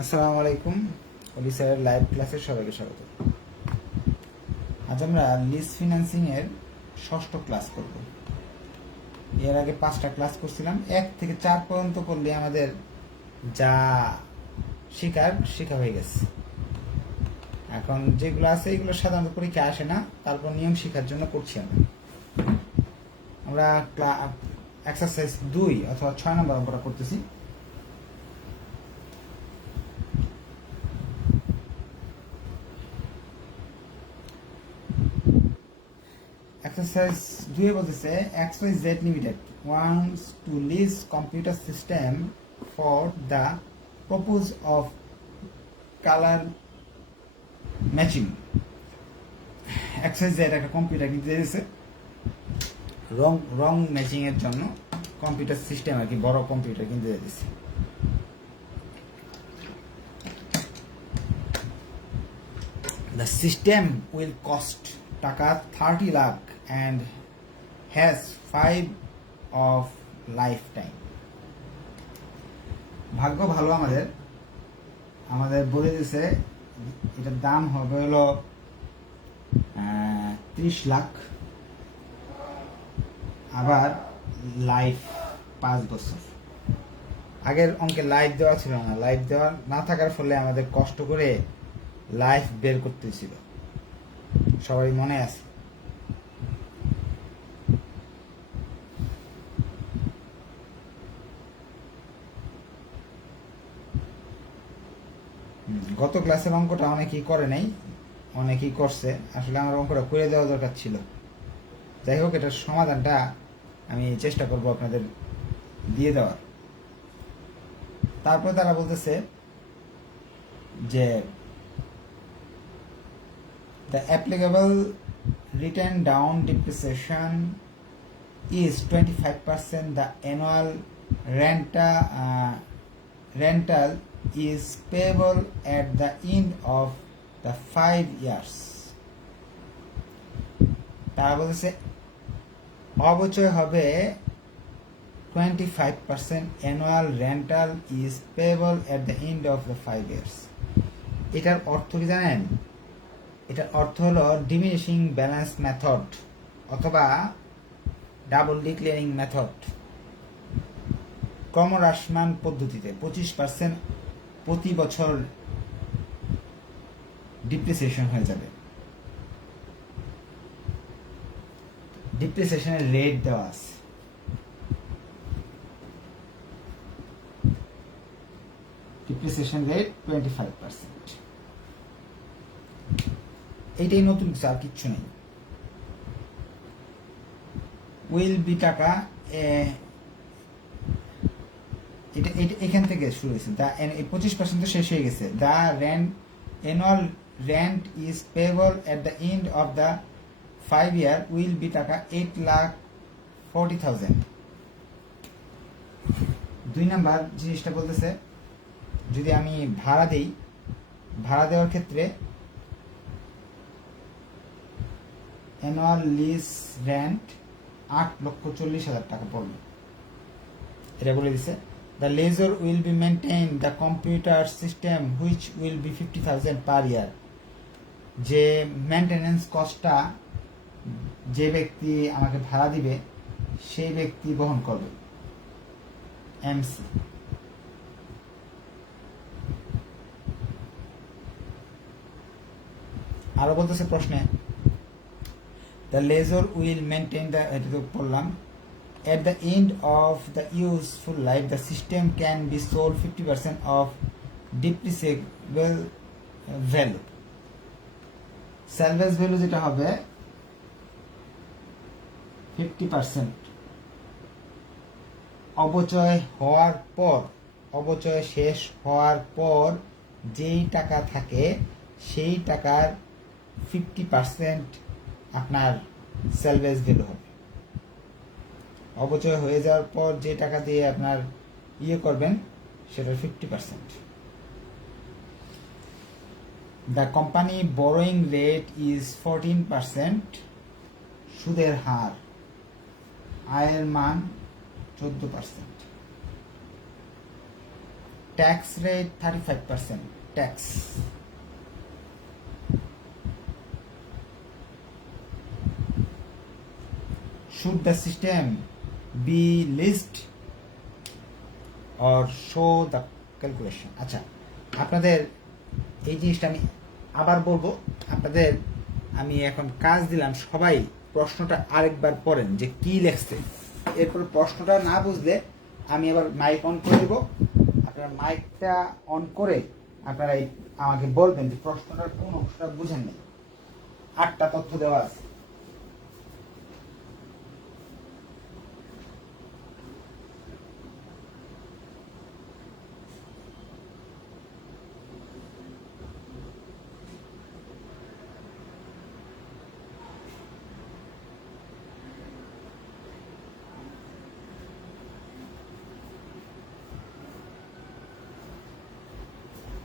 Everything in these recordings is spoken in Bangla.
আসসালামু আলাইকুম। অলি স্যারের লাইভ ক্লাসে সবাইকে স্বাগত। আজ আমরা লিজ ফিন্যান্সিং এর ষষ্ঠ ক্লাস করব। এর আগে 5টা ক্লাস করছিলাম। 1 থেকে 4 পর্যন্ত করলে আমাদের যা শেখা হয়ে গেছে। এখন যেগুলো আছে এগুলো সাধারণত পরীক্ষায় আসে না, তারপর নিয়ম শেখার জন্য করছি আমরা এক্সারসাইজ 2 অথবা 6 নম্বর অঙ্কটা করতেছি। Exercise 2 বলতেছে XYZ Limited wants to lease computer system for the purpose of color matching. XYZ একটা কম্পিউটার কিনতে দিয়েছে রং ম্যাচিং এর জন্য। কম্পিউটার সিস্টেম আর কি, বড় কম্পিউটার কিনতে দিয়েছে। The system will cost টাকা 30 lakh and has 5 of lifetime. ভাগ্য ভালো আমাদের বলে দিয়েছে এটার দাম হবে হলো 30 লাখ, আবার লাইফ 5 বছর। আগের অঙ্কে লাইফ দেওয়া ছিল না, লাইফ দেওয়া না থাকার ফলে আমাদের কষ্ট করে লাইফ বের করতেছিল, সবাই মনে আছে। গত ক্লাসের অঙ্কটা অনেকেই করে নাই, অনেকেই করছে। আসলে আমার অঙ্কটা করে দেওয়া দরকার ছিল। যাই হোক, এটার সমাধানটা আমি চেষ্টা করব আপনাদের দিয়ে দেওয়ার। তারপরে তারা বলতেছে যে the applicable written down depreciation is 25%. The annual rental is payable at the end of the 5 years. তারা বলতেছে অবচয় হবে 25%, annual rental is payable at the end of the 5 years. এটার অর্থ কি জানেন? এটার অর্থ হলো ডিমিনিশিং ব্যালেন্স মেথড অথবা ডাবল ডিক্লেয়ারিং মেথড। ক্রমহ্রাসমান পদ্ধতিতে 25% প্রতি বছর ডিপ্রিসিয়েশন হয়ে যাবে। ডিপ্রিসিয়েশনের রেট দেওয়া আছে। Depreciation rate 25%। এইটাই নতুন কিছু, আর কিচ্ছু নেই। উইল বি টাকা এখান থেকে শুরু হয়েছে। 25% তো শেষ হয়ে গেছে। The annual rent is payable at the end of the 5 year will be টাকা 8,40,000। 2 নাম্বার জিনিসটা বলতেছে যদি আমি ভাড়া দেই, ভাড়া দেওয়ার ক্ষেত্রে অ্যানুয়াল লিজ রেন্ট 8,40,000 টাকা পড়বে। এটা বলে দিছে the lessor will be maintain the computer system which will be 50,000 per year. যে মেনটেনেন্স কস্টটা যে ব্যক্তি আমাকে ভাড়া দিবে সেই ব্যক্তি বহন করবে, এমসি। আরো বলতেছে প্রশ্নে the lessor will maintain the এটা তো বললাম at the end of the useful life the system can be sold 50% of depreciable value. salvage value যেটা হবে 50%। অবচয় শেষ হওয়ার পর যেই টাকা থাকে সেই টাকার 50% আপনার সেলভেজ ভ্যালু হবে। অবচয় হয়ে যাওয়ার পর যে টাকা দিয়ে আপনার করবেন সেটার 50%। The company borrowing rate is 14%। সুদের হার, আয়ের মান 14%। tax rate 35% tax. Should the system be list or show the calculation? আচ্ছা, আপনাদের এই জিনিসটা আমি আবার বলবো। আপনাদের আমি এখন কাজ দিলাম, সবাই প্রশ্নটা আরেকবার পড়েন যে কি লেখছে। এরপর প্রশ্নটা না বুঝলে আমি এবার মাইক অন করে দেব। আপনারা মাইকটা অন করে আপনারা আমাকে বলবেন যে প্রশ্নটার কোন অংশটা বুঝেন না। 8টা তথ্য দেওয়া আছে।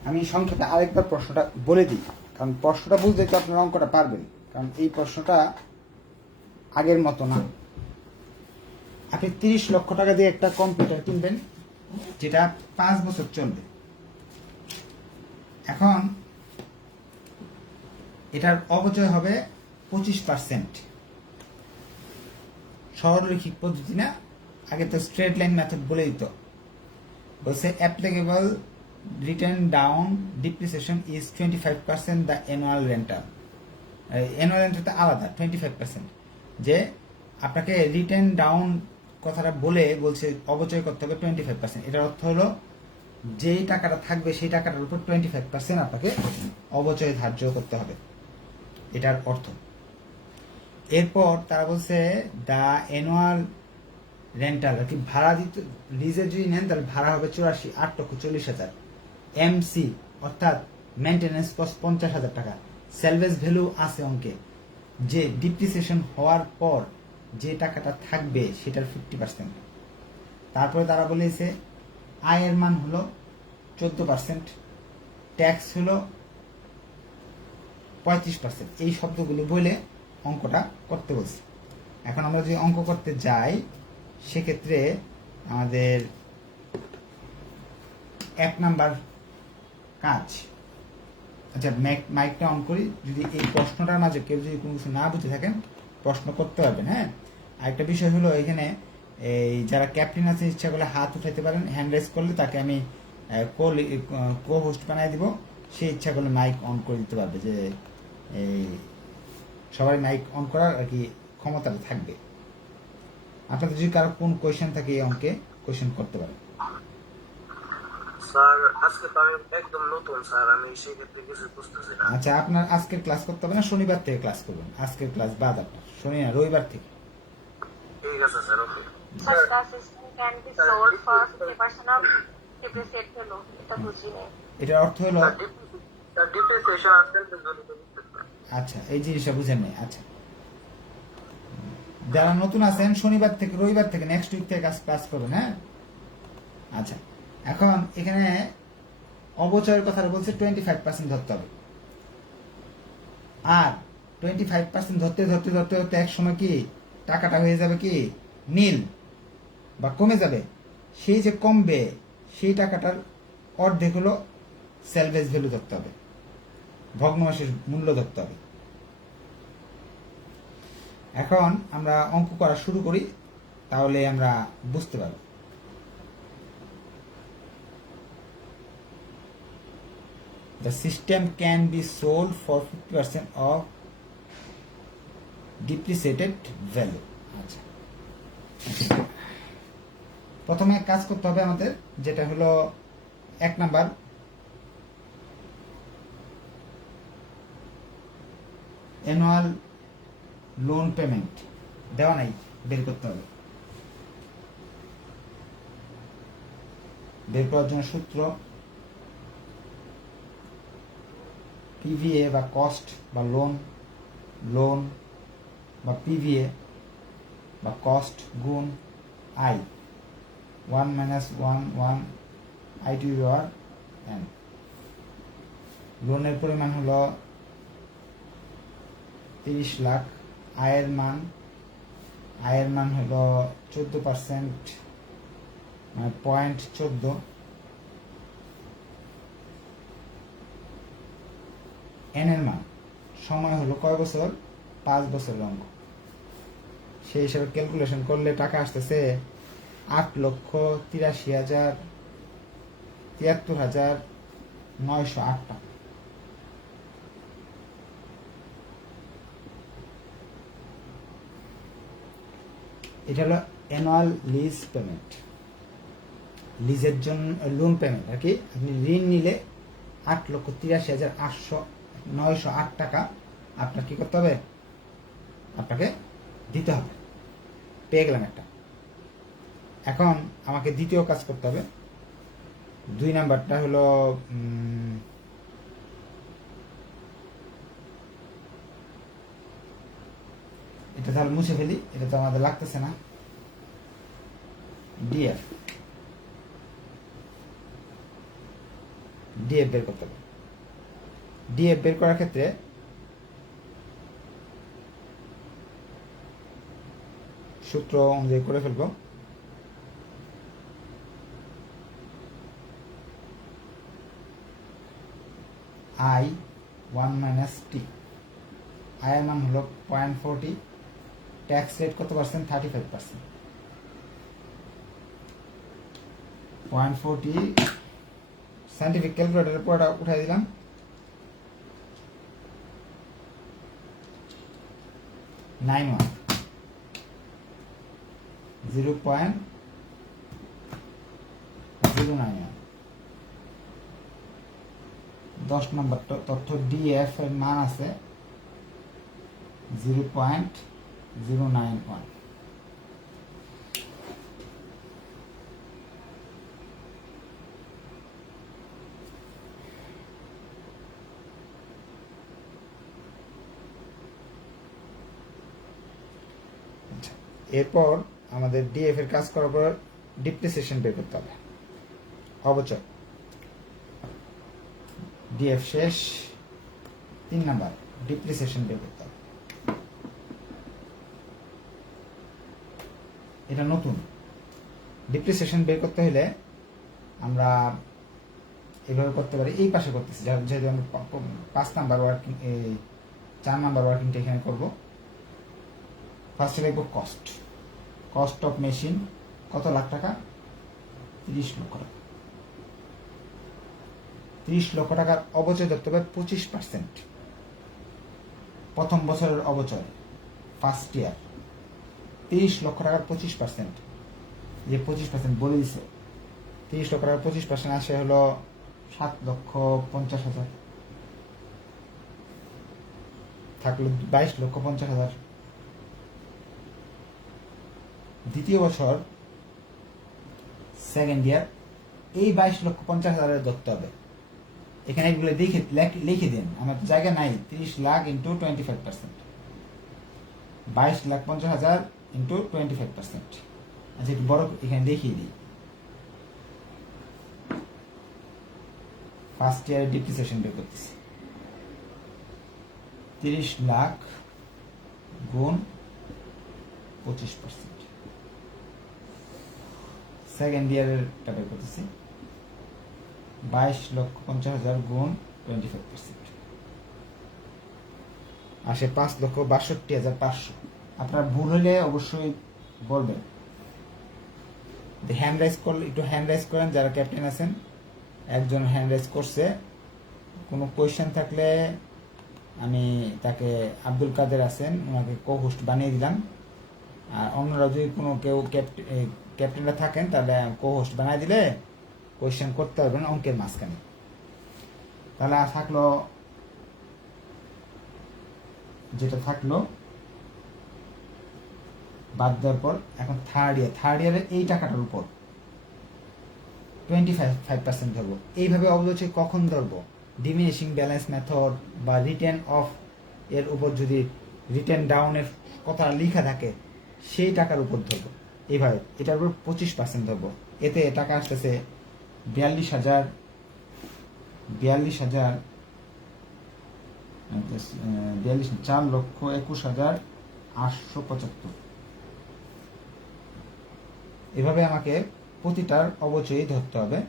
আমি সংক্ষেপে আরেকবার প্রশ্নটা বলে দিই, কারণ প্রশ্নটা বুঝতে তো আপনার অঙ্কটা পারবেন, কারণ এই প্রশ্নটা আগের মতো না। আপনি 30 লক্ষ টাকা দিয়ে একটা কম্পিউটার কিনবেন যেটা 5 বছর চলবে। এখন এটার অপচয় হবে 25%। সরলরৈখিক পদ্ধতি না, আগে তো স্ট্রেট লাইন মেথড বলে দিত। বলছে applicable return down depreciation is 25% the annual rental. Annual রেন্টালটা আলাদা 25%। যে আপনাকে রিটার্ন ডাউন কথাটা বলছে অবচয় করতে হবে 25%। এটার অর্থ হলো যেই টাকাটা থাকবে সেই টাকাটার উপর 25% আপনাকে অবচয় ধার্য করতে হবে, এটার অর্থ। এরপর তারা বলছে দ্য অ্যানুয়াল রেন্টাল আর কি ভাড়া দিতে, লিজে যদি নেন তাহলে ভাড়া হবে 8,40,000। এমসি অর্থাৎ মেনটেন্যান্স কস্ট 50,000 টাকা। সেলভেজ ভ্যালু আছে অঙ্কে, যে ডিপ্রিসিয়েশন হওয়ার পর যে টাকাটা থাকবে সেটার 50%। তারপরে তারা বলেছে আয়ের মান হলো 14%, ট্যাক্স হলো 35%। এই শব্দগুলো বলে অঙ্কটা করতে বলছে। এখন আমরা যদি অঙ্ক করতে যাই সেক্ষেত্রে আমাদের 1 নাম্বার কাজ। আচ্ছা, মাইকটা অন করি। যদি এই প্রশ্নটার মাঝে কেউ যদি কোনো কিছু না বুঝে থাকেন প্রশ্ন করতে পারবেন। হ্যাঁ, আরেকটা বিষয় হলো এখানে এই যারা ক্যাপ্টেন আছে ইচ্ছা করলে হাত উঠাইতে পারেন, হ্যান্ড রেজ করলে তাকে আমি কো হোস্ট বানাই দিব। সে ইচ্ছা করলে মাইক অন করে দিতে পারবে, যে এই সবাই মাইক অন করার আর কি ক্ষমতাটা থাকবে। আপনাদের যদি কারো কোন কোয়েশ্চেন থাকে এই অঙ্কে কোয়েশ্চেন করতে পারেন। স্যার আজকে তো আমি একদম নতুন স্যার, আমি সেই ক্ষেত্রে কিছু বুঝতেছি না। আচ্ছা, আপনার আজকের ক্লাস করতে হবে না, শনিবার থেকে ক্লাস করবেন। আজকের ক্লাস বাদ আপনার শনি না রবিবার থেকে। ঠিক আছে sir, okay. Sir, the system can be sold for 50% of depreciate value. এটা বুঝি নাই। এটার অর্থ হলো ডিপ্রিসিয়েশন আসলে আচ্ছা, এই জিনিসটা বুঝেন নাই। আচ্ছা, যারা নতুন আছেন শনিবার থেকে রবিবার থেকে নেক্সট উইক থেকে ক্লাস করবেন। হ্যাঁ, আচ্ছা, এখন এখানে অবচয়ের কথা বলছে 25% ধরতে হবে। আর 25% ধরতে ধরতে ধরতে ধরতে এক সময় কি টাকাটা হয়ে যাবে কি নীল বা কমে যাবে। সেই যে কমবে সেই টাকাটার অর্ধেক হলো সেলভেজ ভ্যালু ধরতে হবে, ভগ্নাংশের মূল্য ধরতে হবে। এখন আমরা অঙ্ক করা শুরু করি, তাহলে আমরা বুঝতে পারব। The system can be sold for 50% of depreciated value. আচ্ছা, প্রথমে কাজ করতে হবে আমাদের, যেটা হলো 1 নাম্বার অ্যানুয়াল লোন পেমেন্ট দেওয়া নাই, বের করতে হবে। বের করার জন্য সূত্র পিভিএ বা কস্ট বা লোন বা পিভিএ বা কস্ট গুণ I, 1 - 1 I to power n। লোনের পরিমাণ হলো 30 লাখ, আয়ের মান হলো 14%, মানে 0.14। এন এর মান, সময় হলো কয় বছর, 5 বছরের অঙ্ক। সেই হিসাবে ক্যালকুলেশন করলে টাকা আসতেছে 8,83,908 টাকা। এটা হলো অ্যানুয়াল লিজ পেমেন্ট, লিজের জন্য লোন পেমেন্ট আর কি। আপনি ঋণ নিলে 8,83,908 টাকা আপনার কি করতে হবে, আপনাকে দিতে হবে। পেয়ে গেলাম একটা। এখন আমাকে দ্বিতীয় কাজ করতে হবে। 2 নাম্বারটা হলো এটা তাহলে মুছে ফেলি, এটা তো আমাদের লাগতেছে না। ডিএফ বের করতে হবে। ডিএফ বের করার ক্ষেত্রে সূত্র অনুযায়ী করে ফেলবো। I 1 minus T, I এর মান হলো 0.40, ট্যাক্স রেট কত পার্সেন্ট, 35%। 0.40 সাইন্টিফিক ক্যালকুলেটরের পরটা উঠাই দিলাম। 91 0.091। 10 নম্বর তথ্য ডিএফ এর মান আছে 0.091। এরপর আমাদের ডিএফ এর কাজ করার পর ডিপ্রিসিয়েশন বের করতে হবে, অবচয়। ডিএফ শেষ। 3 নাম্বার ডিপ্রিসিয়েশন বের করতে হবে। এটা নতুন ডিপ্রিসিয়েশন বের করতে হলে আমরা এভাবে করতে পারি, এই পাশে করতেছি যেহেতু আমরা 5 নাম্বার ওয়ার্কিং 4 নাম্বার ওয়ার্কিংটা এখানে করবো। ফার্স্টে লিখবো কস্ট অফ মেশিন, কত লাখ টাকা, 30 লক্ষ টাকা। 30 লক্ষ টাকার অবচয় ধরতে হবে 25%। প্রথম বছরের অবচয়, ফার্স্ট ইয়ার। 30 লক্ষ টাকার 25%, যে 25% বলে দিছে। 30 লক্ষ টাকার 25% আসে হলো 7,50,000, থাকলো 22,50,000। দ্বিতীয় বছর সেকেন্ড ইয়ার, এই 22,50,000 ধরতে হবে। এখানে এগুলো লিখে দিন, আমার তো জায়গা নাই। 30 লাখ ইন্টু 25%, 22,50,000 ইন্টু 25%। আচ্ছা একটু বড় এখানে দেখিয়ে দিই। ফার্স্ট ইয়ারের ডিপ্রিসিয়েশন বের করতেছি। 30 লাখ গুণ 25%। সেকেন্ড ইয়ারের বের করতেছি 22,50,000 গুণ 25%, আসে 5,62,500। আপনার ভুল হলে অবশ্যই বলবেন। হ্যান্ড রাইজ করলে একটু হ্যান্ড রাইজ করেন, যারা ক্যাপ্টেন আছেন। একজন হ্যান্ড রাইজ করছে, কোনো কোয়েশ্চেন থাকলে আমি তাকে, আব্দুল কাদের আছেন, ওনাকে কো হোস্ট বানিয়ে দিলাম। আর অন্যরা যদি কোনো কেউ ক্যাপ্টেনরা থাকেন তাহলে কো হোস্ট বানিয়ে দিলে কোয়েশ্চেন করতে পারবেন অঙ্কের মাঝখানে। তাহলে থাকলো যেটা থাকলো বাদ দেওয়ার পর, এখন থার্ড ইয়ারে এই টাকাটার উপর 25% ধরবো। এইভাবে অবশ্যই কখন ধরবো, ডিমিনিশিং ব্যালেন্স মেথড বা রিটার্ন অফ এর উপর যদি রিটার্ন ডাউনের কথা লেখা থাকে সেই টাকার উপর ধরবো। এইভাবে এটার উপর 25% ধরবো। এতে টাকা আসতেছে 42,000 4,21,875। এভাবে আমাকে প্রতিটার অবচয়ই ধরতে হবে।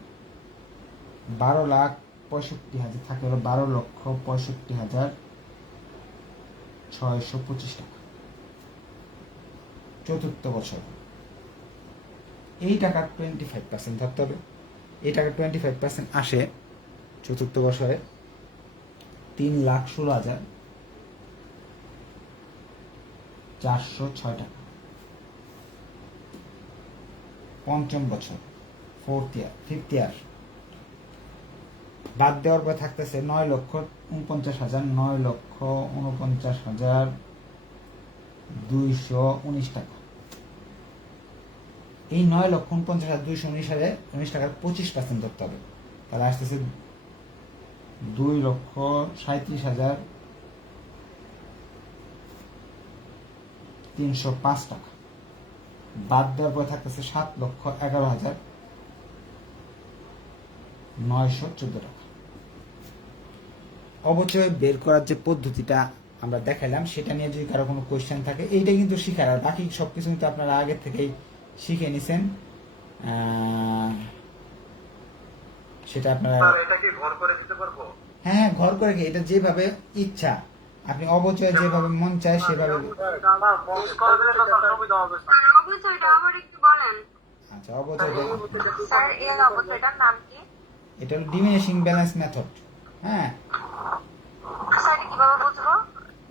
12,50,000 65,000 থাকে হলো 12,65,625 টাকা চতুর্থ বছর। এই টাকার 25% ধরতে হবে। এই টাকার 25% আসে চতুর্থ বছরে 3,16,406 টাকা। পঞ্চম বছর, ফিফথ ইয়ার, বাদ দেওয়ার পর থাকতেছে 9,49,219 টাকা। এই 9,49,219 টাকার 25% ধরতে হবে। তাহলে আসতেছে 2,37,305 টাকা। বাদ দেওয়ার পর থাকতেছে 7,11,914 টাকা। অবচয় বের করার যে পদ্ধতিটা আমরা দেখাইলাম সেটা নিয়ে যদি কারো কোনো কোয়েশ্চেন থাকে, এইটা কিন্তু শিখার, আর বাকি সবকিছু কিন্তু আপনারা আগে থেকেই শিখে নিছেন। সেটা আপনারা এটা কি ঘর করে দিতে পারবো? হ্যাঁ, ঘর করে কি, এটা যেভাবে ইচ্ছা আপনি অবচয় যেভাবে মন চায় সেভাবে। অবচয়টা আবার একটু বলেন। আচ্ছা, অবচয়টা স্যার এর অবচয়টার নাম কি? এটা হলো ডিমিনিশিং ব্যালেন্স মেথড। হ্যাঁ, স্যার কিভাবে বুঝবো?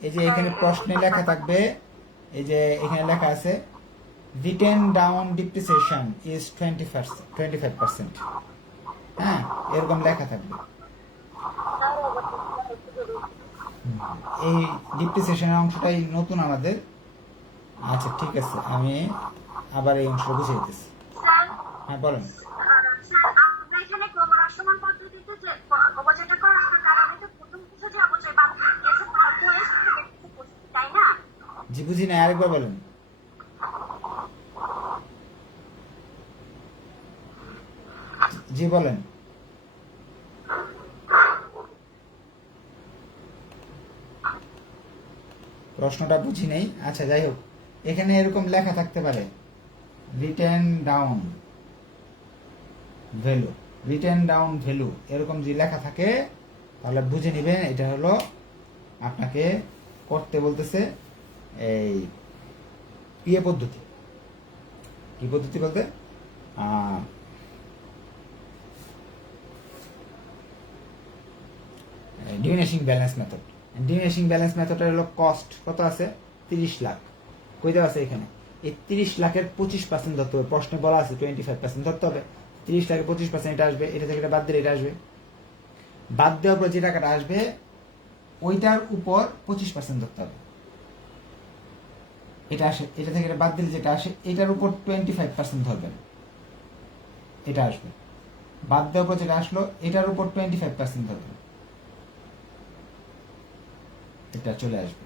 এই যে এখানে প্রশ্নে লেখা থাকবে, এই যে এখানে লেখা আছে রিটেন ডাউন ডিপ্রিসিয়েশন ইজ 25%। হ্যাঁ, এরকম লেখা থাকবে। এই ডিপ্রিসিয়েশনের অংশটাই নতুন আমাদের। আচ্ছা ঠিক আছে, আমি আবার এই অংশটা বুঝিয়ে দিতেছি। স্যার হ্যাঁ বলেন। স্যার আমরা এখানে ক্রমহ্রাসমান পদ্ধতিতে যে অবচয়টা করার কারণে তো প্রথম কিছু যে অবচয় বাদ গেছে তারপরে তাই না? জি বুঝি না, আরেকবার বলেন। জি বলেন। প্রশ্নটা বুঝি নেই। আচ্ছা যাই হোক, এখানে এরকম লেখা থাকতে পারে রিটেন ডাউন ভ্যালু, এরকম যদি লেখা থাকে তাহলে বুঝে নিবেন এটা হলো আপনাকে করতে বলতেছে এই ইয়ে পদ্ধতি। কি পদ্ধতি বলতে diminishing balance method. Diminishing balance মেথডের হলো কস্ট কত আছে, 30 লাখ। কই দেওয়া আছে এখানে, এই 30 লাখের 25% ধরতে হবে। প্রশ্নে বলা আছে 25% ধরতে হবে। 30 লাখের 25% এটা আসবে, এটা থেকে এটা বাদ দিলে এটা আসবে। বাদ দেওয়ার পর যে টাকাটা আসবে ওইটার উপর 25% ধরতে হবে। এটা আসে, এটা থেকে এটা বাদ দিলে যেটা আসে এটার উপর 25% ধরবেন, এটা আসবে। বাদ দেওয়ার পর যেটা আসলো এটার উপর 25% ধরবেন, এটা চলে আসবে।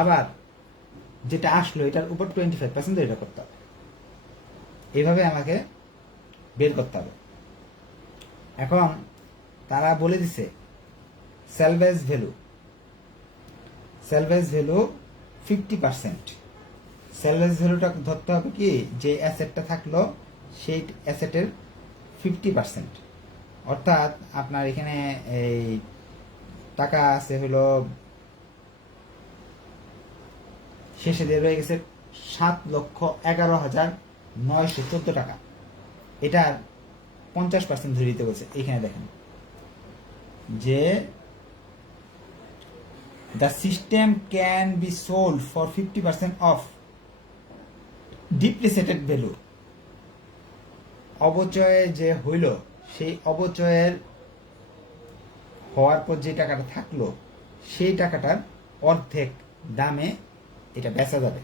আবার যেটা আসলো এটার উপর 25% এটা করতে হবে। এইভাবে আমাকে বের করতে হবে। এখন তারা বলে দিছে সেলভেজ ভ্যালু 50%। সেলভেজ ভ্যালুটা ধরতে হবে কি, যে অ্যাসেটটা থাকলো সেই অ্যাসেটের 50%। অর্থাৎ আপনার এখানে এই টাকা আছে হলো শেষে দিয়ে রয়ে গেছে 7,11,914 টাকা। এটার 50% ধরে দিতে বলছে। এখানে দেখেন যে the system can be sold for 50% of depreciated value। অবচয়ে যে হইল সেই অবচয়ের হওয়ার পর যে টাকাটা থাকলো সেই টাকাটার অর্ধেক দামে এটা বেচা যাবে।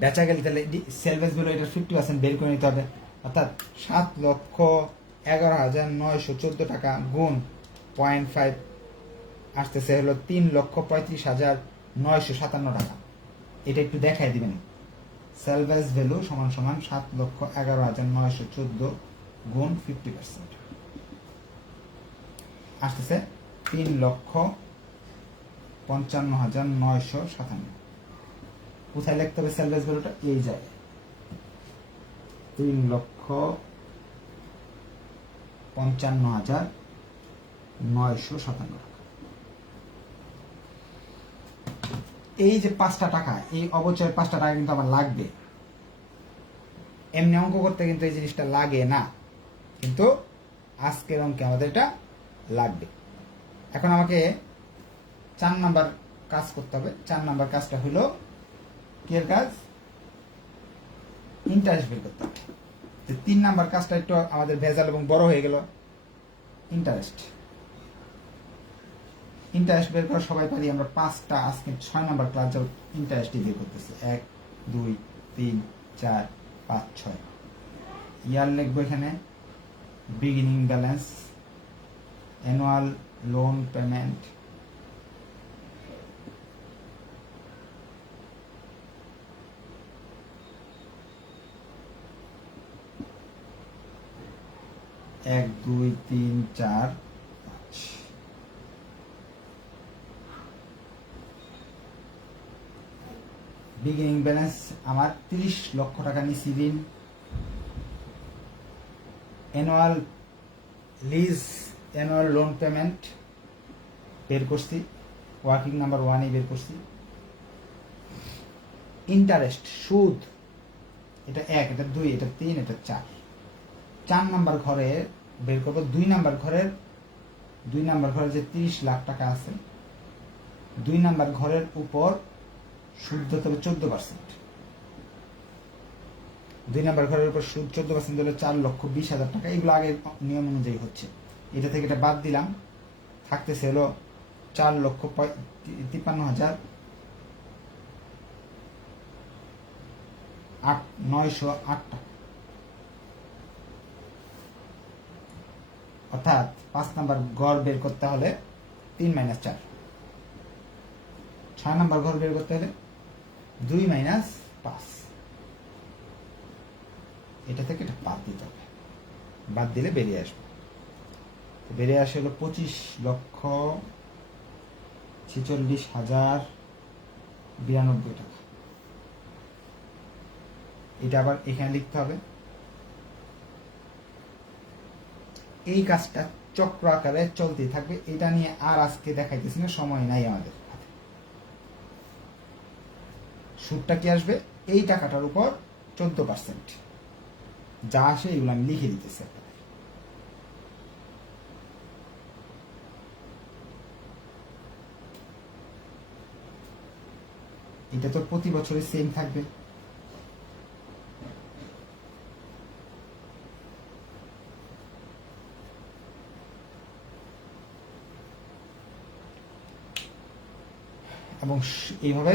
বেচা গেলে তাহলে সেলভেজ ভ্যালু এটার 50% বের করে নিতে হবে। অর্থাৎ 7,11,914 টাকা গুণ 0.5 আসতেছে হলো 3,35,957 টাকা। এটা একটু দেখাই দিবেন। সেলভেজ ভ্যালু সমান সমান 7,11,914 গুণ 50% আসতেছে 3,55,957। কোথায় লিখতে হবে সেলভেজ ভ্যালুটা, এই জায়গায় 55,957 টাকা। এই যে 5টা টাকা, এই অবচয়ের 5টা টাকা কিন্তু আমার লাগবে। এমনি অঙ্ক করতে কিন্তু এই জিনিসটা লাগে না, কিন্তু আজকের অঙ্কে আমাদের এটা লাগবে। এখন আমাকে 4 নাম্বার কাজ করতে হবে। 4 নাম্বার কাজটা হলো কি এর কাজ? ইন্টারেস্ট বের করতে হবে। 3 নাম্বার কাজটা একটু আমাদের ভেজাল এবং বড় হয়ে গেল। ইন্টারেস্ট বের করা সবাই পারি আমরা। 5টা আজকে 6 নাম্বার ক্লাস যাব ইন্টারেস্টই বের করতেছে। 1 2 3 4 5 6। ইয়ার লিখবো এখানে beginning balance, annual loan payment, এক দুই তিন চার পাঁচ। বিগিনিং ব্যালেন্স আমার 30 লক্ষ টাকা নিছি ঋণ। Annual lease, annual loan payment বের করছি, ওয়ার্কিং নাম্বার 1 বের করছি। ইন্টারেস্ট সুদ, এটা 1, এটা 2, এটা 3, এটা 4। 4 নাম্বার ঘরে বের করবো 2 নাম্বার ঘরের যে 30 লাখ টাকা আছে, 2 নাম্বার ঘরের উপর সুদ দিতে হবে 14%। 2 নাম্বার ঘরের উপর সুদ 14% হলে 4,20,000 টাকা। এগুলো আগের নিয়ম অনুযায়ী হচ্ছে। এটা থেকে এটা বাদ দিলাম, থাকতেছে হলো 4,53,908 টাকা। অর্থাৎ 5 নাম্বার গড় বের করতে হলে 3 - 4। 6 নাম্বার ঘর বের করতে হলে 2 - 5। এটা থেকে এটা বাদ দিতে হবে, বাদ দিলে বেরিয়ে আসবে। বেরিয়ে আসে হলো 25,46,092 টাকা। এটা আবার এখানে লিখতে হবে। এই কাজটা চক্র আকারে চলতেই থাকবে। এটা নিয়ে আর আজকে দেখাইতেছি না, সময় নাই আমাদের হাতে। সুদটা কি আসবে? এই টাকাটার উপর 14%। যা আসে এগুলো আমি লিখে দিতেছি আপনাদের। এটা তো প্রতি বছরই সেম থাকবে। এবং এইভাবে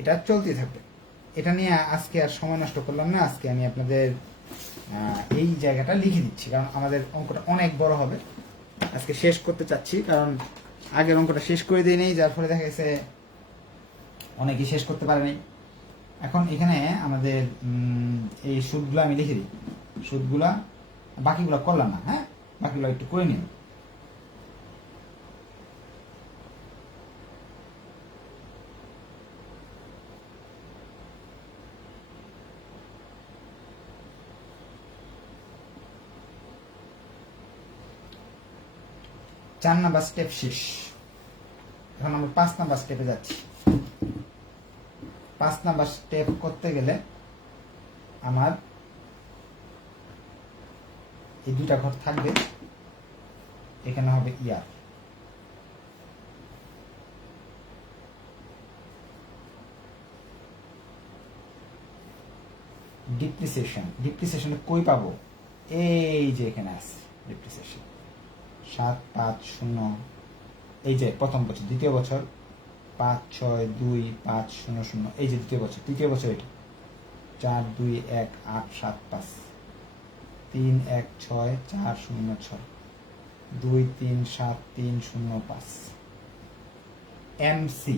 এটা চলতে থাকবে। এটা নিয়ে আজকে আর সময় নষ্ট করলাম না। আজকে আমি আপনাদের এই জায়গাটা লিখে দিচ্ছি, কারণ আমাদের অঙ্কটা অনেক বড় হবে। আজকে শেষ করতে চাচ্ছি, কারণ আগের অঙ্কটা শেষ করে দিই নেই, যার ফলে দেখা গেছে অনেকেই শেষ করতে পারেনি। এখন এখানে আমাদের এই সুদগুলো আমি লিখে দিই। সুদগুলা বাকিগুলো করলাম না, হ্যাঁ, বাকিগুলো একটু করে নিন। চার নাম্বার স্টেপ শেষ। এখন আমরা 5 নাম্বার স্টেপে যাচ্ছি। 5 নাম্বার স্টেপ করতে গেলে আমার এই 2টা ঘর থাকবে। এখানে হবে ইয়ার, ডিপ্রিসিয়েশন কই পাবো? এই যে এখানে আছে ডিপ্রিসিয়েশন 750। এই যে প্রথম বছর, দ্বিতীয় বছর 562,500। এই যে দ্বিতীয় বছর, তৃতীয় বছর এটা 421,875, 316,406, 237,305।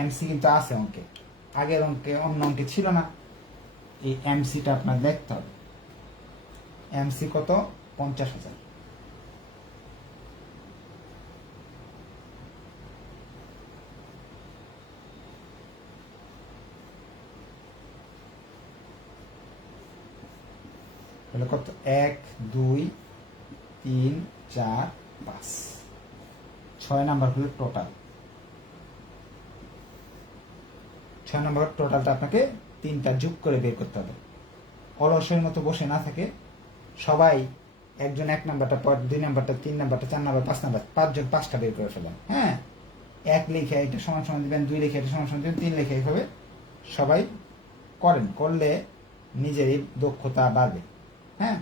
এমসি কিন্তু আছে অঙ্কে, আগের অঙ্কে অন্য অঙ্কে ছিল না। এই এমসিটা আপনার দেখতে হবে। এমসি কত? 50,000। তাহলে কত? 1 2 3 4 5 6 নাম্বার হলো টোটাল। 6 নাম্বার টোটালটা আপনাকে 3টা যোগ করে বের করতে হবে। অলসের মতো বসে না থাকে, সবাই একজন 1 নাম্বারটা পর 2 নাম্বারটা 3 নাম্বারটা 4 নাম্বার 5 নাম্বার 5 জন 5টা বের করে ফেলেন। হ্যাঁ, 1 লিখে এটা সমান সমান দিবেন, 2 লিখে এটা সমান সমান দিবেন, 3 লিখে এইভাবে সবাই করেন, করলে নিজেরই দক্ষতা বাড়বে। হ্যাঁ,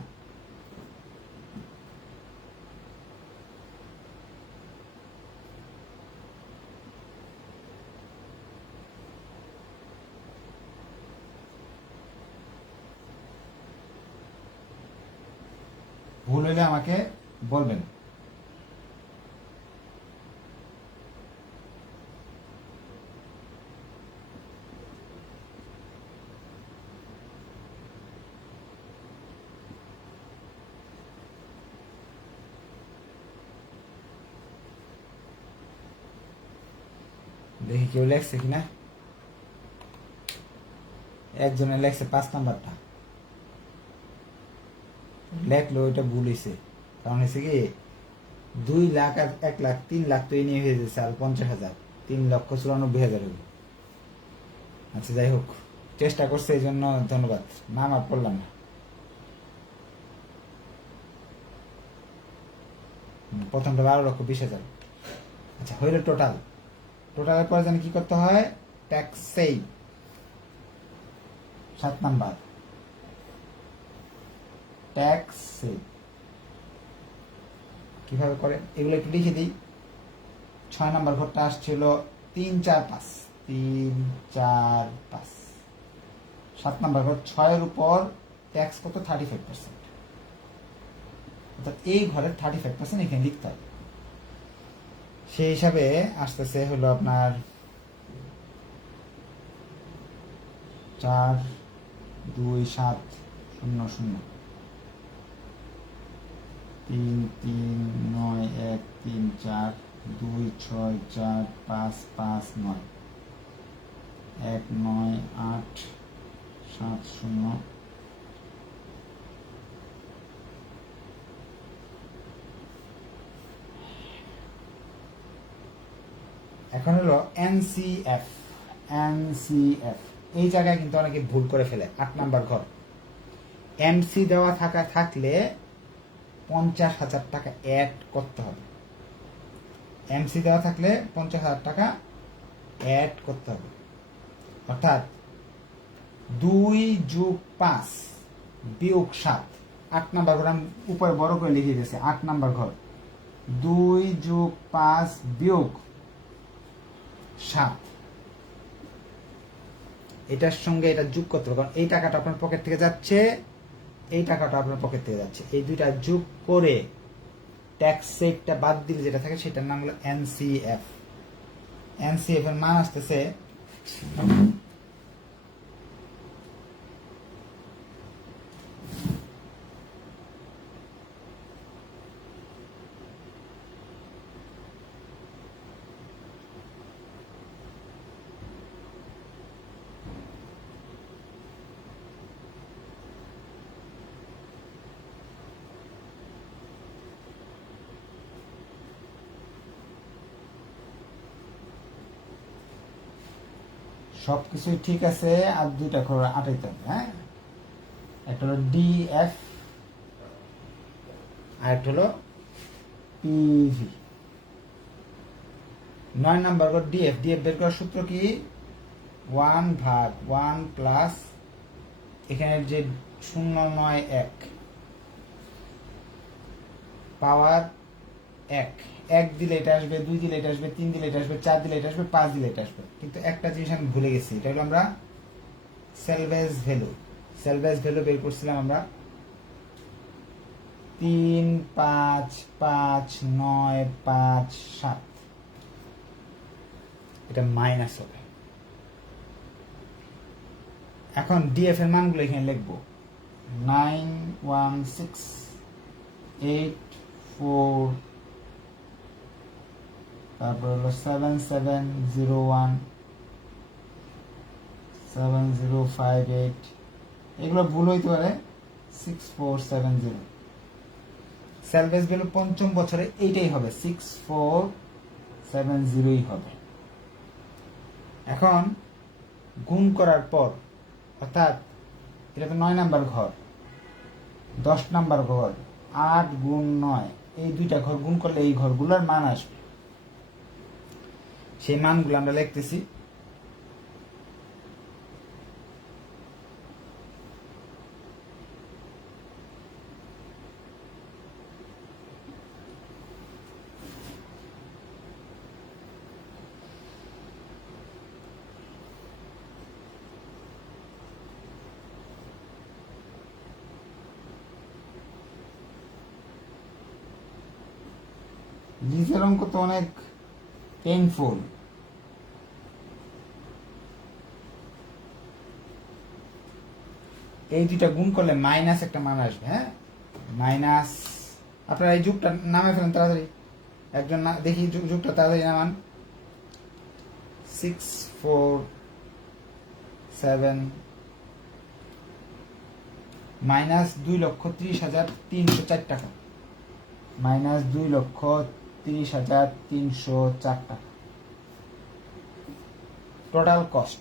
ভুল হলে আমাকে বলবেন। দেখি কেউ লেখছে কিনা। একজনে লেখছে 5 নাম্বারটা, লেখলো ওইটা ভুল হয়েছে। কারণ হয়েছে কি 2 লাখ আর 1 লাখ 3 লাখ তো এই নিয়ে হয়ে যাচ্ছে, আর 50,000 3,94,000 হবে। আচ্ছা যাই হোক, চেষ্টা করছে এই জন্য ধন্যবাদ। নাম আর পড়লাম না, প্রথমটা 12,20,000। আচ্ছা হইল টোটাল। টোটালের পরে জানি কি করতে হয়, tax save 7 number tax save কিভাবে করে এগুলো একটু লিখে দিই। 6 নাম্বার ঘরটা আসছিল 3 4 5 3 4 5। 7 নাম্বার ঘর 6 এর উপর ট্যাক্স কত 35%, অর্থাৎ এই ঘরের 35% এখানে লিখতে হবে। সেই হিসাবে আসতেছে হলো আপনার 4 2 7 0 0 3 3 9 1 3 4 2 6 4 5 5 9 1 9 8 7 0 এখন হলো এনসিএফ। এনসিএফ এই জায়গায় কিন্তু অনেকে ভুল করে ফেলে। 8 নাম্বার ঘর এমসি দেওয়া থাকলে 50,000 টাকা অ্যাড করতে হবে। এমসি দেওয়া থাকলে 50,000 টাকা অ্যাড করতে হবে, অর্থাৎ 2 + 5 - 7। 8 নাম্বার ঘর আমি উপরে বড় করে লিখে দিয়েছি। 8 নাম্বার ঘর 2 + 5 - 7, এটার সঙ্গে এটা যোগ করতে হবে, কারণ এই টাকাটা আপনার পকেট থেকে যাচ্ছে, এই টাকাটা আপনার পকেট থেকে যাচ্ছে। এই দুইটা যোগ করে ট্যাক্স সেভটা বাদ দিলে যেটা থাকে সেটার নাম হলো এনসিএফ। এনসিএফ এর মান আসতেছে সবকিছুই ঠিক আছে, আর দুইটা করে আটাইতে হবে। হ্যাঁ, একটা হলো ডিএফ আর একটা হলো পিভি। 9 নাম্বার ঘর ডিএফ। ডিএফ বের করার সূত্র কি, 1/1 প্লাস এখানে যে 091 পাওয়ার 1। 1 দিলে এটা আসবে, 2 দিলে এটা আসবে, 3 দিলে এটা আসবে, 4 দিলে এটা আসবে, 5 দিলে এটা আসবে। কিন্তু একটা জিনিস আমি ভুলে গেছি, এটা হলো আমরা সেলভেজ ভ্যালু। সেলভেজ ভ্যালু বের করছিলাম আমরা 3 5 5 9 5 7, এটা মাইনাস হবে। এখন ডিএফ এর মানগুলো এখানে লিখবো 91684, তারপর হলো 7701 7058, এগুলো ভুল হইতে পারে 6470। স্যালভেজ ভ্যালু পঞ্চম বছরে এইটাই হবে 6470 হবে। এখন গুণ করার পর, অর্থাৎ এটা তো 9 নাম্বার ঘর, 10 নাম্বার ঘর, 8 গুণ 9, এই দুইটা ঘর গুণ করলে এই ঘরগুলোর মান আসবে। সেই মানগুলো আমরা লিখতেছি। লিজের অঙ্ক তো অনেক পেইনফুল। এই দুইটা গুণ করলে মাইনাস একটা মান আসবে। হ্যাঁ, মাইনাস, আপনারা এই যুগটা নামে ফেলেন তাড়াতাড়ি, একজন দেখি যুগটা তাড়াতাড়ি নামান। 647 মাইনাস 2,30,304 টাকা, মাইনাস 2,30,304 টাকা টোটাল কস্ট।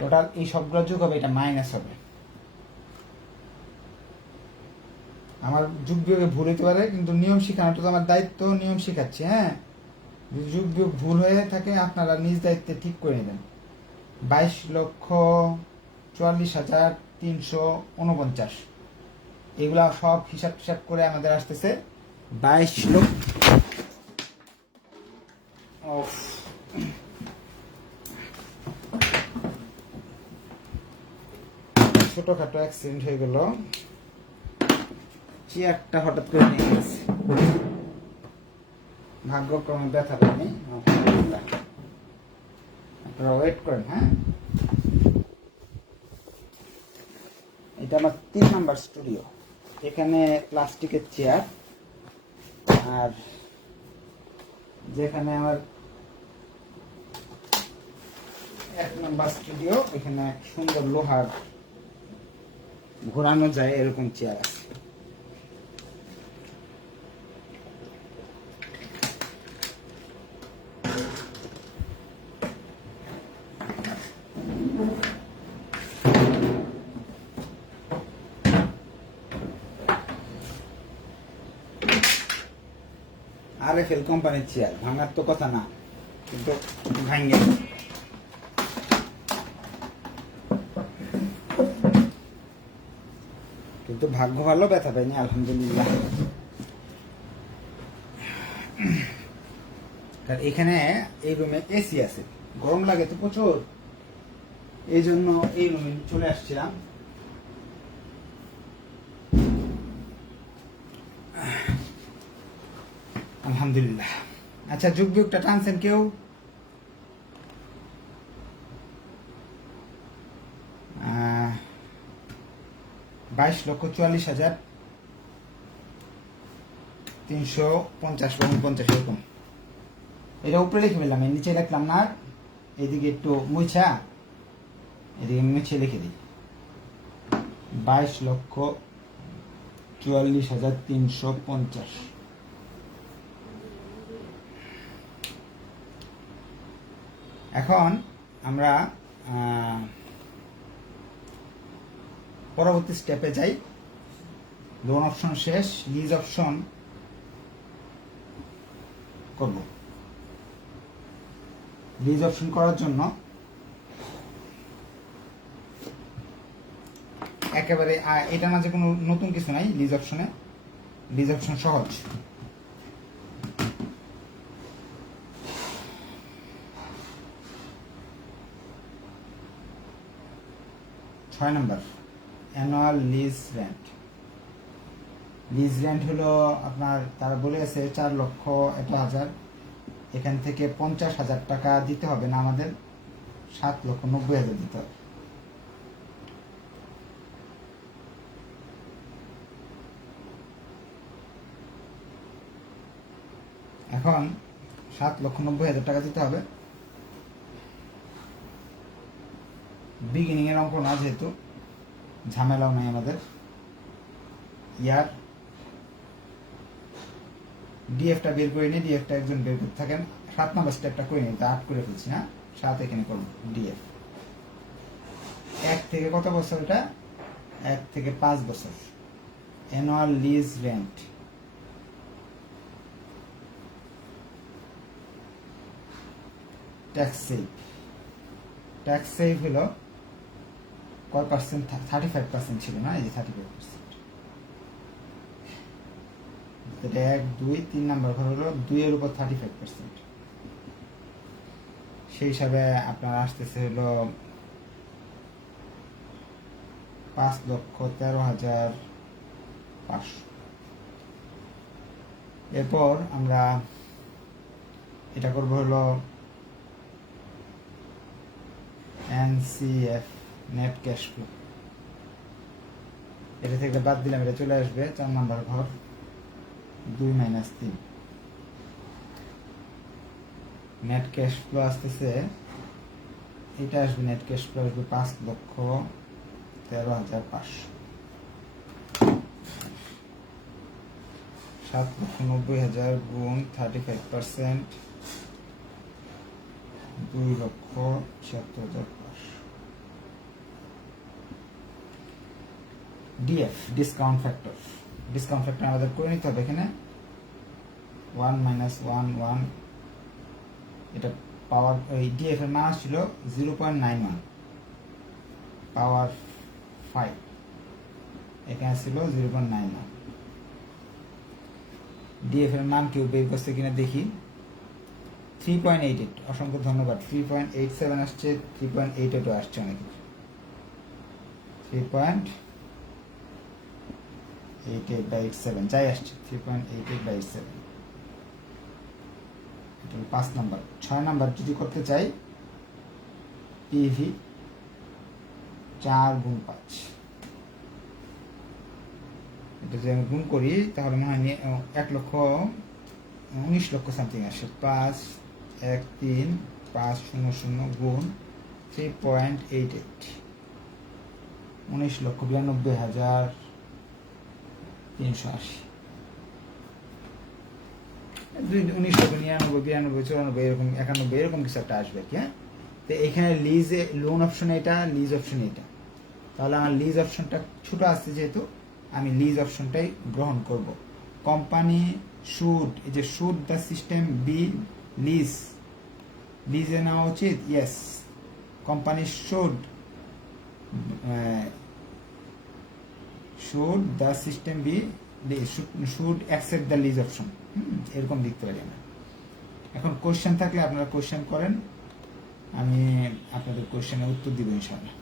টোটাল এই সবগুলো যোগ হবে, এটা মাইনাস হবে। আমার যুগ বিয়োগে ভুল হতে পারে, কিন্তু নিয়ম শেখানোটা তো আমার দায়িত্ব, নিয়ম শেখাচ্ছি। হ্যাঁ, যদি যুগ বিয়োগ ভুল হয়ে থাকে আপনারা নিজ দায়িত্বে ঠিক করে নেবেন। 22,44,349, এগুলা সব হিসাব টিসাব করে আমাদের আসতেছে 22 লক্ষ। ছোটখাটো অ্যাক্সিডেন্ট হয়ে গেল, চেয়ারটা হঠাৎ করে নিয়ে গেছে, ভাগ্যক্রমে ব্যথা পাইনি। আপনারা ওয়েট করেন। হ্যাঁ, এটা আমার 3 নাম্বার স্টুডিও। এখানে প্লাস্টিকের চেয়ার, আর যেখানে আমার 1 নাম্বার স্টুডিও, এখানে সুন্দর লোহার ঘোরানো যায় এরকম চেয়ার আছে। RFL কোম্পানির চেয়ার, ভাঙার তো কথা না, কিন্তু ভাঙে। কিন্তু ভাগ্য ভালো, ব্যথা পাইনি, আলহামদুলিল্লাহ। কারণ এখানে এই রুমে এসি আছে, গরম লাগে তো প্রচুর, এই জন্য এই রুমে চলে আসছিলাম। আলহামদুলিল্লাহ। আচ্ছা, যুগ বিয়োগটা টানছেন কেউ? আহ, 22,44,350 এরকম। এটা উপরে লিখে ফেললাম, নিচে লিখলাম না, এদিকে একটু মুছা, এদিকে মুছে লিখে দিই। 22,44,350। এখন আমরা পরবর্তী স্টেপে যাই। লোন অপশন শেষ, লিজ অপশন করব। লিজ অপশন করার জন্য একেবারে এটার মাঝে কোনো নতুন কিছু নাই। লিজ অপশনে, লিজ অপশন সহজ। ছয় নম্বর, annual lease rent. Lease rent হলো আপনার, তারা বলে আছে 4,01,000, এখান থেকে 50,000 টাকা দিতে হবে না, আমাদের 7,90,000 দিতে হবে। এখন 7,90,000 টাকা দিতে হবে। বিগিনিং এর অঙ্ক না, যেহেতু ঝামেলাও নাই আমাদের। ইয়ার ডিএফটা বের করে নিই, ডিএফটা একজন বের করতে থাকেন। 7 নম্বর স্টেপটা করে নিই, 8 করে ফেলছি না, 7 এখানে করব ডিএফ। 1 থেকে কত বছর এটা? 1 থেকে 5 বছর। Annual lease rent, tax save. Tax save হলো কয় পার্সেন্ট? 35% ছিল না, এই যে 35%। 1, 2, 3 নাম্বার ঘর হলো 2 এর উপর 35%। সেই হিসাবে আপনার আসতেছে হলো 5,13,500। এরপর আমরা এটা করব হলো NCF, নেট ক্যাশ ফ্লো। এটা থেকে বাদ দিলাম, এটা চলে আসবে 4 নাম্বার ঘর, 2 - 3। নেট ক্যাশ ফ্লো আসতেছে, এটা আসবে, নেট ক্যাশ ফ্লো আসবে 5,13,500। 7,90,000 গুণ 35%, 2,76,500। DF, discount factor. Discount factor আমাদের করে নিতে হবে এখানে 1 - 1 এটা পাওয়ার, ওই ডিএফ এর মান ছিল 0.91, পাওয়ার 5 এখানে ছিল 0.91। ডিএফ এর মান কেউ বের করছে কিনা দেখি। 3.88, অসংখ্য ধন্যবাদ। 3.87 আসছে, 3.88 আসছে অনেকে। 3.88/87 যাই আসছে, 3.88/87। এটা 5 নাম্বার। 6 নাম্বার যদি করতে চাই, পিভি 4 গুণ 5। এটা যদি আমি গুণ করি তাহলে মনে হয় 1,19,00,000 সামথিং আসে। 5,13,500 গুণ 3.88, 19,92,380। 19,99,92,94 এরকম 91 এরকম কিছু একটা আসবে কি। হ্যাঁ, তো এখানে লিজে লোন অপশন এটা, লিজ অপশন এটা। তাহলে আমার লিজ অপশনটা ছোট আসছে, যেহেতু আমি লিজ অপশনটাই গ্রহণ করব। কোম্পানি শুড, এই যে should the system be lease, লিজে নেওয়া উচিত। Yes, company should the system be, should accept the lease option, এরকম লিখতে পারি না। এখন কোশ্চেন থাকলে আপনারা কোশ্চেন করেন, আমি আপনাদের কোশ্চেনের উত্তর দিব ইনশাআল্লাহ।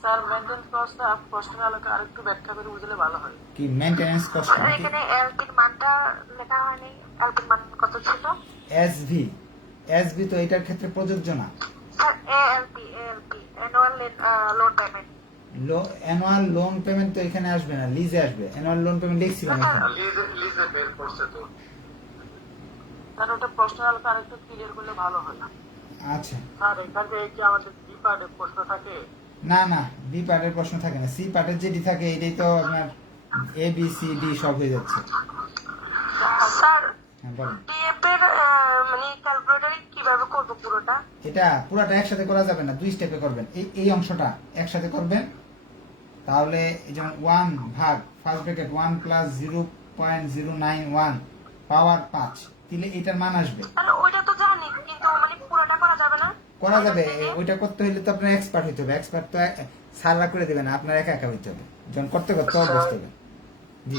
স্যার মেইনটেনেন্স কস্টটা প্রশ্নের আলোকে আরেকটু ব্যাখ্যা করে বুঝলে ভালো হয়। কি মেইনটেনেন্স কস্ট? এখানে এলপির মানটা লেখা হয়নি, এলপির মান কত ছিল? এসভি তো এটার ক্ষেত্রে প্রযোজ্য না। Sir ALP, annual loan payment. Annual loan payment তো এখানে আসবে না, লিজে আসবে। অ্যানুয়াল লোন পেমেন্ট লিখছিলাম এখানে। লিজে বের করছে তো। স্যার ওটা প্রশ্নের আলোকে আরেকটু ক্লিয়ার করলে ভালো হয়। আচ্ছা, স্যার এখানে কি আমাদের বি পার্টের প্রশ্ন থাকে? না না, বি পার্টের প্রশ্ন থাকে না, সি পার্টের যেটি থাকে এটাই তো আপনার এ বি সি ডি সব হয়ে যাচ্ছে। স্যার হ্যাঁ বলেন। ডিএফ এর মানে ক্যালকুলেটরে কিভাবে করব পুরোটা? এটা পুরাটা একসাথে করা যাবে না, 2 স্টেপে করবেন। এই অংশটা একসাথে করবেন, তাহলে যেমন 1 ভাগ ফার্স্ট ব্র্যাকেট 1 + 0.091 পাওয়ার 5 দিলে এটার মান আসবে। আর ওইটা তো জানি, কিন্তু মানে পুরোটা করা যাবে না? করা যাবে, ওইটা করতে হলে তো আপনার এক্সপার্ট হইতে হবে। এক্সপার্ট তো সাররা করে দেবে না, আপনার একা একা হইতে হবে। যখন করতে করতে বুঝতে হবে। জি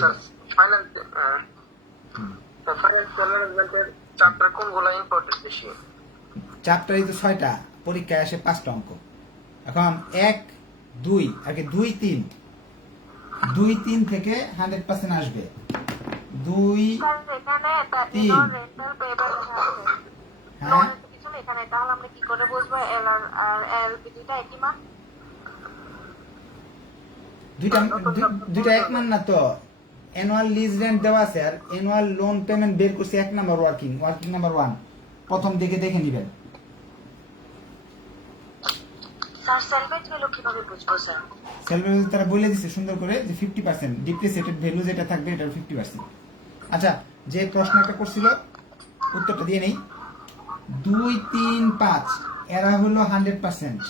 ফাইনান্স ম্যানেজমেন্টের চ্যাপ্টার কোনগুলো ইম্পর্টেন্ট বেশি? চ্যাপ্টারই তো 6টা, পরীক্ষায় আসে 5টা অঙ্ক। এখন 1, 2 আর কি 2, 3, 2, 3 থেকে 100% আসবে। 2, স্যার এখানে তিন। রেন্টাল পেয়েবল লেখা আছে। হ্যাঁ লোনের তো কিছু লেখা নাই, তাহলে আমরা কি করে বুঝবো এলআর আর এলপিডিটা একই মান? দুইটা এক মান না তো। অ্যানুয়াল লিজ রেন্ট দেওয়া আছে আর অ্যানুয়াল লোন পেমেন্ট বের করছি 1 নাম্বার ওয়ার্কিং নাম্বার 1 প্রথম দিকে দেখে নেবেন। স্যার সেলভেট ভ্যালু কিভাবে বুঝবো স্যার? সেলফ ভ্যালু তারা বলে দিচ্ছে সুন্দর করে যে 50% ডিপ্রিসিয়েটেড ভ্যালু যেটা থাকবে এটার 50%। আচ্ছা, যে প্রশ্নটা করছিল উত্তরটা দিয়ে নেই। 2, 3, 5 এরা হলো 100%,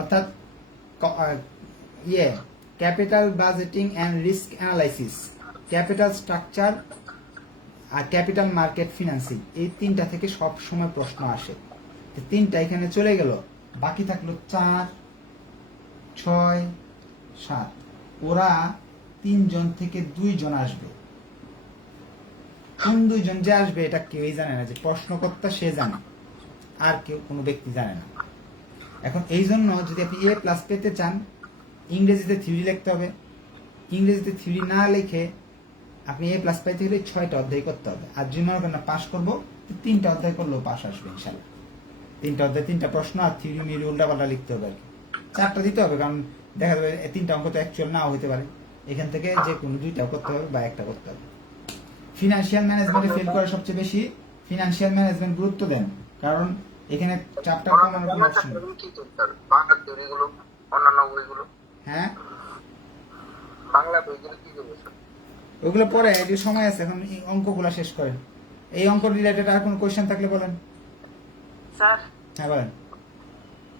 অর্থাৎ capital budgeting and risk analysis, capital structure আর ক্যাপিটাল মার্কেট ফিনান্সিং, এই তিনটা থেকে সব সময় প্রশ্ন আসে। তিনটা এখানে চলে গেল, বাকি থাকলো 4, 6, 7। ওরা 3 জন থেকে 2 জন আসবে। কোন 2 জন যে আসবে এটা কেউই জানে না, যে প্রশ্নকর্তা সে জানে, আর কেউ কোনো ব্যক্তি জানে না। এখন এই জন্য যদি আপনি A+ পেতে চান, ইংরেজিতে থিওরি লিখতে হবে। ইংরেজিতে থিওরি না লিখে আপনি A+ পাইতে হলে 6টা অধ্যায় করতে হবে। আর যদি মনে করেন পাস করবো, 3টা অধ্যায় করলেও পাস আসবে ইনশাল্লাহ। 3টা অধ্যায় 3টা প্রশ্ন আর থিওরি মিরি উল্টাপাল্টা লিখতে হবে আর কি। 4টা দিতে হবে, কারণ দেখা যাবে 3টা অঙ্ক তো অ্যাকচুয়াল নাও হতে পারে। এখান থেকে যে কোনো 2টা করতে হবে বা একটা করতে হবে। ফিনান্সিয়াল ম্যানেজমেন্টে ফেল করে সবচেয়ে বেশি ফিনান্সিয়াল ম্যানেজমেন্ট গুরুত্ব দেন, কারণ এখানে চাপটা কমানোর কোনো অপশন নেই। কি স্যার বাংলা বইগুলো, অন্যান্য বইগুলো, হ্যাঁ, বাংলা বইগুলো কি করবো স্যার? ওইগুলো পরে একটু সময় আছে, এখন এই অঙ্কগুলো শেষ করেন। এই অঙ্ক রিলেটেড আর কোনো কোয়েশ্চেন থাকলে বলেন। স্যার হ্যাঁ বলেন।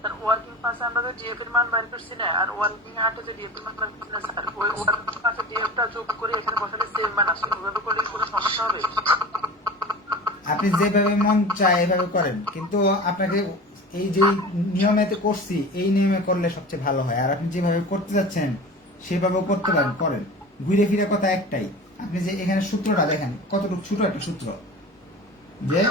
স্যার ওয়ার্কিং পাসে আমরা যে ডিএফ এর মান বাইর করছি না, আর ওয়ার্কিং আটে যে ডিএফ এর মান বাইর করছি না স্যার, ওই ওয়ার্কিং পাসে ডিএফটা যোগ করে এখানে বসালে সেম মান আসে। ওইভাবে করলে কি কোনো সমস্যা হবে? আপনি যেভাবে মন চায় এভাবে করেন, কিন্তু আপনাকে এই যে নিয়মেতে করছি এই নিয়মে করলে সবচেয়ে ভালো হয়। আর আপনি যেভাবে করতে যাচ্ছেন সেভাবেও করতে পারেন, করেন। ঘুরে ফিরে কথা একটাই, আপনি যে এখানে সূত্রটা দেখেন কতটুকু ছোট একটা সূত্র, যে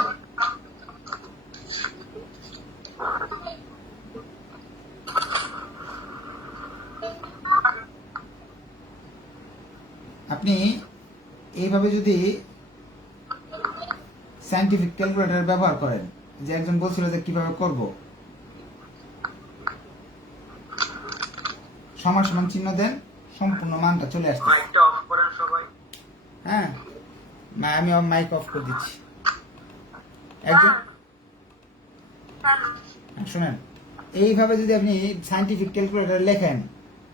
আপনি এইভাবে যদি সায়েন্টিফিক ক্যালকুলেটর ব্যবহার করেন, যে একজন বলছিল যে কিভাবে করব, সমান সমান চিহ্ন দেন, সম্পূর্ণ মানটা চলে আসছে। মাইকটা অফ করেন সবাই। হ্যাঁ, আমি মাইক অফ করে দিচ্ছি। একজন শুনেন, এইভাবে যদি আপনি সায়েন্টিফিক ক্যালকুলেটর লেখেন,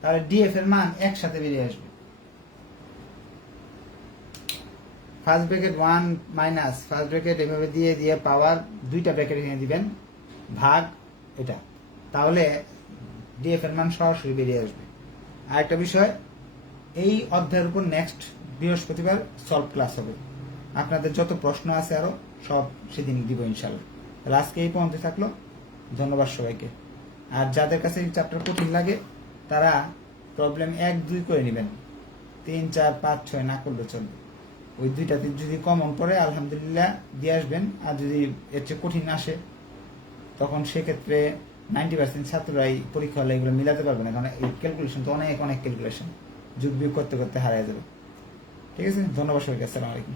তাহলে ডিএফ এর মান একসাথে বেরিয়ে আসবে। First bracket 1 minus first bracket এভাবে দিয়ে দিয়ে পাওয়ার 2টা ব্র্যাকেট এখানে দিবেন, ভাগ এটা, তাহলে ডিএফ এর মান সরাসরি বেরিয়ে আসবে। আর একটা বিষয়, এই অধ্যায়ের উপর নেক্সট বৃহস্পতিবার সলভ ক্লাস হবে। আপনাদের যত প্রশ্ন আছে আরো সব সেদিন দিব ইনশাল্লাহ। তাহলে আজকে এই পর্যন্ত থাকলো, ধন্যবাদ সবাইকে। আর যাদের কাছে এই চ্যাপ্টার কঠিন লাগে তারা প্রবলেম 1, 2 করে নেবেন, 3, 4, 5, 6 না করলে চলবে। ওই 2টাতে যদি কমন পড়ে আলহামদুলিল্লাহ দিয়ে আসবেন, আর যদি এর চেয়ে কঠিন আসে তখন সেক্ষেত্রে 90% ছাত্ররাই পরীক্ষা হলে এগুলো মিলাতে পারবে না, কারণ এই ক্যালকুলেশন তো অনেক ক্যালকুলেশন, যুগ বিয়োগ করতে করতে হারিয়ে যাবে। ঠিক আছে, ধন্যবাদ সবাইকে, আসসালামু আলাইকুম।